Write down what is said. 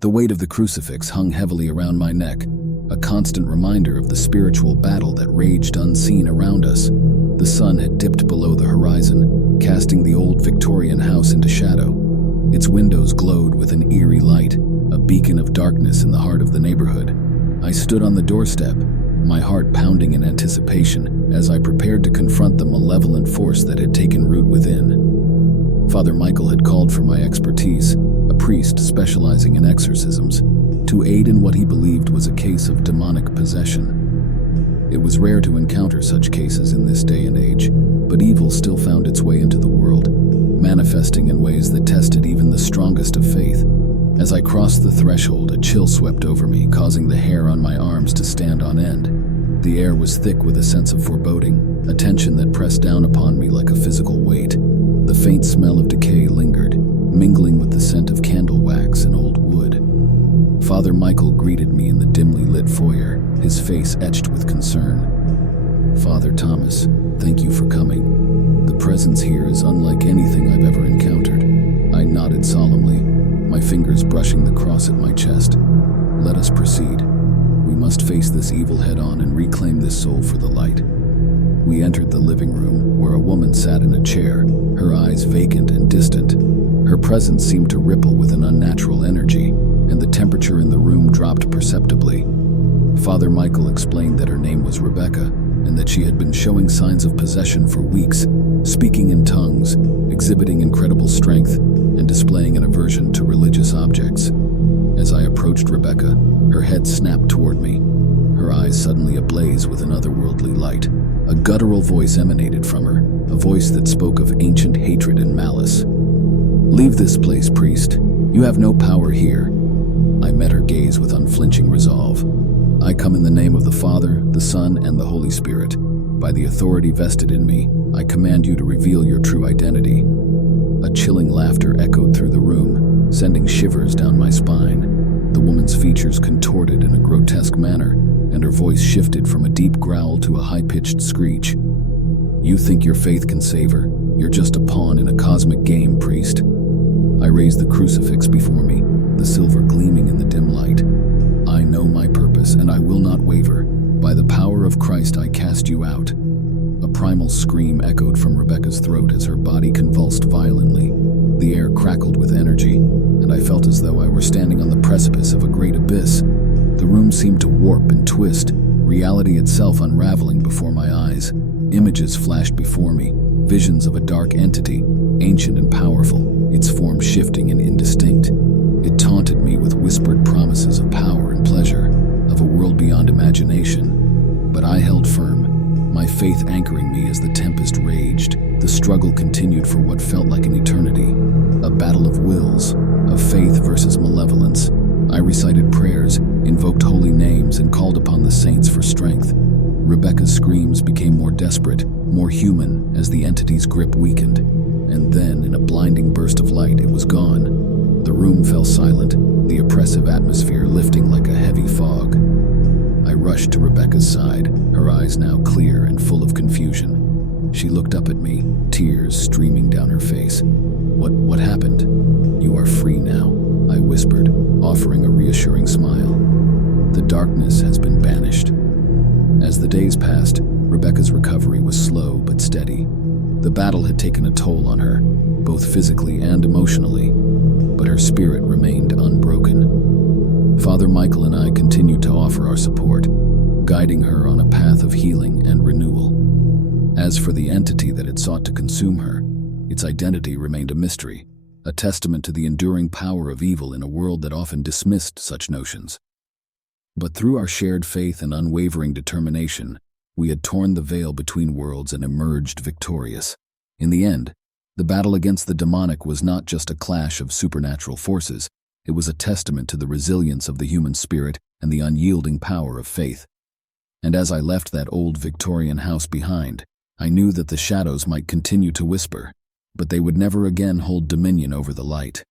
The weight of the crucifix hung heavily around my neck, a constant reminder of the spiritual battle that raged unseen around us. The sun had dipped below the horizon, casting the old Victorian house into shadow. Its windows glowed with an eerie light, a beacon of darkness in the heart of the neighborhood. I stood on the doorstep, my heart pounding in anticipation as I prepared to confront the malevolent force that had taken root within. Father Michael had called for my expertise, a priest specializing in exorcisms, to aid in what he believed was a case of demonic possession. It was rare to encounter such cases in this day and age, but evil still found its way into the world, manifesting in ways that tested even the strongest of faith. As I crossed the threshold, a chill swept over me, causing the hair on my arms to stand on end. The air was thick with a sense of foreboding, a tension that pressed down upon me like a physical weight. The faint smell of decay lingered, mingling with the scent of candle wax and old wood. Father Michael greeted me in the dimly lit foyer, his face etched with concern. "Father Thomas, thank you for coming. The presence here is unlike anything I've ever encountered." I nodded solemnly, my fingers brushing the cross at my chest. "Let us proceed. We must face this evil head-on and reclaim this soul for the light." We entered the living room, where a woman sat in a chair, her eyes vacant and distant. Her presence seemed to ripple with an unnatural energy, and the temperature in the room dropped perceptibly. Father Michael explained that her name was Rebecca, and that she had been showing signs of possession for weeks, speaking in tongues, exhibiting incredible strength, and displaying an aversion to religious objects. As I approached Rebecca, her head snapped toward me, her eyes suddenly ablaze with an otherworldly light. A guttural voice emanated from her, a voice that spoke of ancient hatred and malice. "Leave this place, priest. You have no power here." I met her gaze with unflinching resolve. "I come in the name of the Father, the Son, and the Holy Spirit. By the authority vested in me, I command you to reveal your true identity." A chilling laughter echoed through the room, sending shivers down my spine. The woman's features contorted in a grotesque manner, and her voice shifted from a deep growl to a high-pitched screech. "You think your faith can save her? You're just a pawn in a cosmic game, priest." I raised the crucifix before me, the silver gleaming in the dim light. "I know my purpose, and I will not waver. By the power of Christ I cast you out." A primal scream echoed from Rebecca's throat as her body convulsed violently. The air crackled with energy, and I felt as though I were standing on the precipice of a great abyss. The room seemed to warp and twist, reality itself unraveling before my eyes. Images flashed before me, visions of a dark entity, ancient and powerful, its form shifting and indistinct. It taunted me with whispered promises of power and pleasure, of a world beyond imagination. But I held firm, my faith anchoring me as the tempest raged. The struggle continued for what felt like an eternity, a battle of wills, of faith versus malevolence. I recited prayers, invoked holy names, and called upon the saints for strength. Rebecca's screams became more desperate, more human, as the entity's grip weakened. And then, in a blinding burst of light, it was gone. The room fell silent, the oppressive atmosphere lifting like a heavy fog. I rushed to Rebecca's side, her eyes now clear and full of confusion. She looked up at me, tears streaming down her face. What happened?" "You are free now," I whispered, offering a reassuring smile. "The darkness has been banished." As the days passed, Rebecca's recovery was slow but steady. The battle had taken a toll on her, both physically and emotionally, but her spirit remained unbroken. Father Michael and I continued to offer our support, guiding her on a path of healing and renewal. As for the entity that had sought to consume her, its identity remained a mystery, a testament to the enduring power of evil in a world that often dismissed such notions. But through our shared faith and unwavering determination, we had torn the veil between worlds and emerged victorious. In the end, the battle against the demonic was not just a clash of supernatural forces, it was a testament to the resilience of the human spirit and the unyielding power of faith. And as I left that old Victorian house behind, I knew that the shadows might continue to whisper, but they would never again hold dominion over the light.